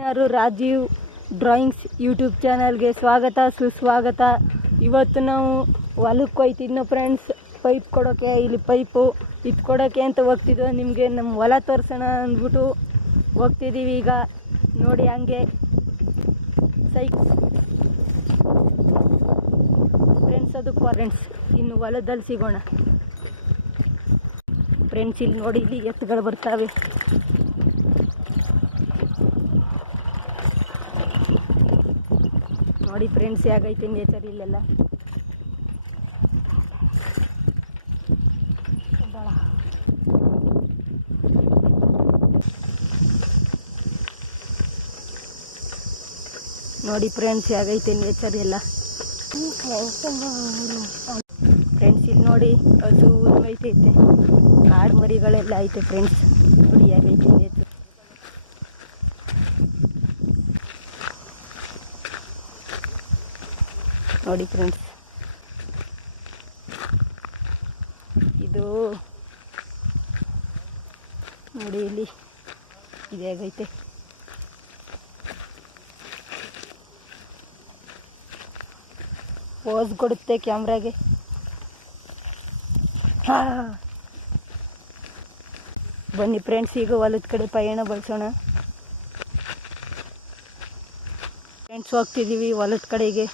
ನಾನು Rajiv drawings YouTube ಚಾನಲ್ಗೆ ಸ್ವಾಗತ, ಸುಸ್ವಾಗತ. ಇವತ್ತು ನಾವು ಹೊಲಕ್ಕೆ ಹೋಯ್ತಿದ್ನೋ ಫ್ರೆಂಡ್ಸ್, ಪೈಪ್ ಕೊಡೋಕ್ಕೆ ಇಲ್ಲಿ ಪೈಪು ಇದು ಕೊಡೋಕ್ಕೆ ಅಂತ ಹೋಗ್ತಿದ್ವು. ನಿಮಗೆ ನಮ್ಮ ಹೊಲ ತೋರಿಸೋಣ ಅಂದ್ಬಿಟ್ಟು ಹೋಗ್ತಿದ್ದೀವಿ ಈಗ. ನೋಡಿ ಹಂಗೆ. ಸೈಕ್ ಫ್ರೆಂಡ್ಸ್, ಅದು ಫ್ರೆಂಡ್ಸ್ ಇನ್ನು ಹೊಲದಲ್ಲಿ ಸಿಗೋಣ. ಫ್ರೆಂಡ್ಸ್, ಇಲ್ಲಿ ನೋಡಿ, ಇಲ್ಲಿ ಎತ್ತುಗಳು ಬರ್ತಾವೆ. ನೋಡಿ ಫ್ರೆಂಡ್ಸ್ ಹೇಗೈತೆ ನೇಚರ್ ಇಲ್ಲೆಲ್ಲ. ನೋಡಿ ಫ್ರೆಂಡ್ಸ್ ಹೇಗೈತೆ ನೇಚರ್ ಎಲ್ಲ. ಫ್ರೆಂಡ್ಸ್ ಇಲ್ಲಿ ನೋಡಿ ಅದು ಐತೈತೆ ಕಾಡು ಮರಿಗಳೆಲ್ಲ ಐತೆ ಫ್ರೆಂಡ್ಸ್ ನೋಡಿ ಹೇಗೈತೆ ನೇಚರ್ ನೋಡಿ ಫ್ರೆಂಡ್ಸ್ ಇದು ನೋಡಿ ಇಲ್ಲಿ ಇದು, ಆಗೈತೆ. ಪೋಸ್ ಕೊಡುತ್ತೆ ಕ್ಯಾಮ್ರಾಗೆ. ಬನ್ನಿ ಫ್ರೆಂಡ್ಸ್ ಈಗ ಹೊಲದ ಕಡೆ ಪಯಣ ಬಳಸೋಣ. ಫ್ರೆಂಡ್ಸ್ ಹೋಗ್ತಿದ್ದೀವಿ ಹೊಲದ ಕಡೆಗೆ.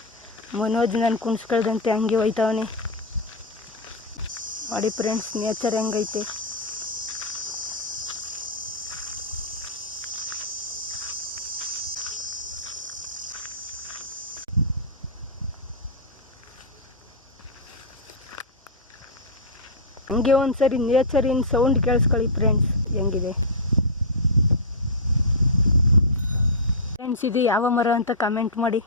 ಮನೋಜ್ ನಾನು ಕುಣಿಸ್ಕೊಳ್ದಂತೆ ಹಂಗೆ ಹೋಯ್ತವನೆ. ನೋಡಿ ಫ್ರೆಂಡ್ಸ್ ನೇಚರ್ ಹೆಂಗೈತೆ. ಹಂಗೆ ಒಂದ್ಸರಿ ನೇಚರಿನ ಸೌಂಡ್ ಕೇಳಿಸ್ಕೊಳ್ಳಿ ಫ್ರೆಂಡ್ಸ್ ಹೆಂಗಿದೆ? ಫ್ರೆಂಡ್ಸ್ ಇದು ಯಾವ ಮರ ಅಂತ ಕಮೆಂಟ್ ಮಾಡಿ.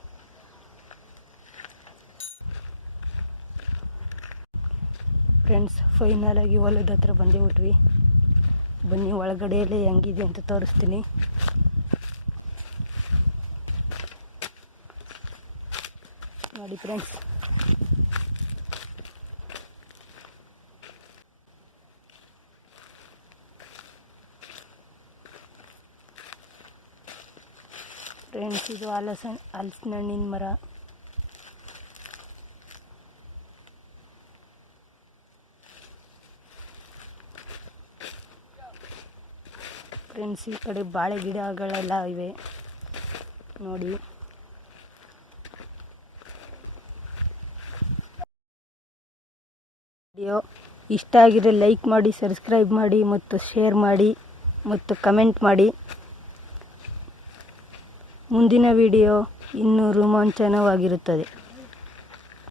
ಫ್ರೆಂಡ್ಸ್ ಫೈನಲ್ ಆಗಿ ಹೊಲದ ಹತ್ರ ಬಂದೇ ಬಿಟ್ವಿ ಬನ್ನಿ, ಒಳಗಡೆಯಲ್ಲೇ ಹೆಂಗಿದೆ ಅಂತ ತೋರಿಸ್ತೀನಿ. ನೋಡಿ ಫ್ರೆಂಡ್ಸ್ ಫ್ರೆಂಡ್ಸ್ ಇದು ಹಲಸ ಹಲಸಿನ ಹಣ್ಣಿನ ಮರ. ಫ್ರೆಂಡ್ಸ್ ಈ ಕಡೆ ಬಾಳೆ ಗಿಡಗಳೆಲ್ಲ ಇವೆ. ನೋಡಿ. ವಿಡಿಯೋ ಇಷ್ಟ ಆಗಿದ್ರೆ ಲೈಕ್ ಮಾಡಿ ಸಬ್ಸ್ಕ್ರೈಬ್ ಮಾಡಿ ಮತ್ತು ಶೇರ್ ಮಾಡಿ ಮತ್ತು ಕಮೆಂಟ್ ಮಾಡಿ. ಮುಂದಿನ ವಿಡಿಯೋ ಇನ್ನೂ ರೋಮಾಂಚನವಾಗಿರುತ್ತದೆ.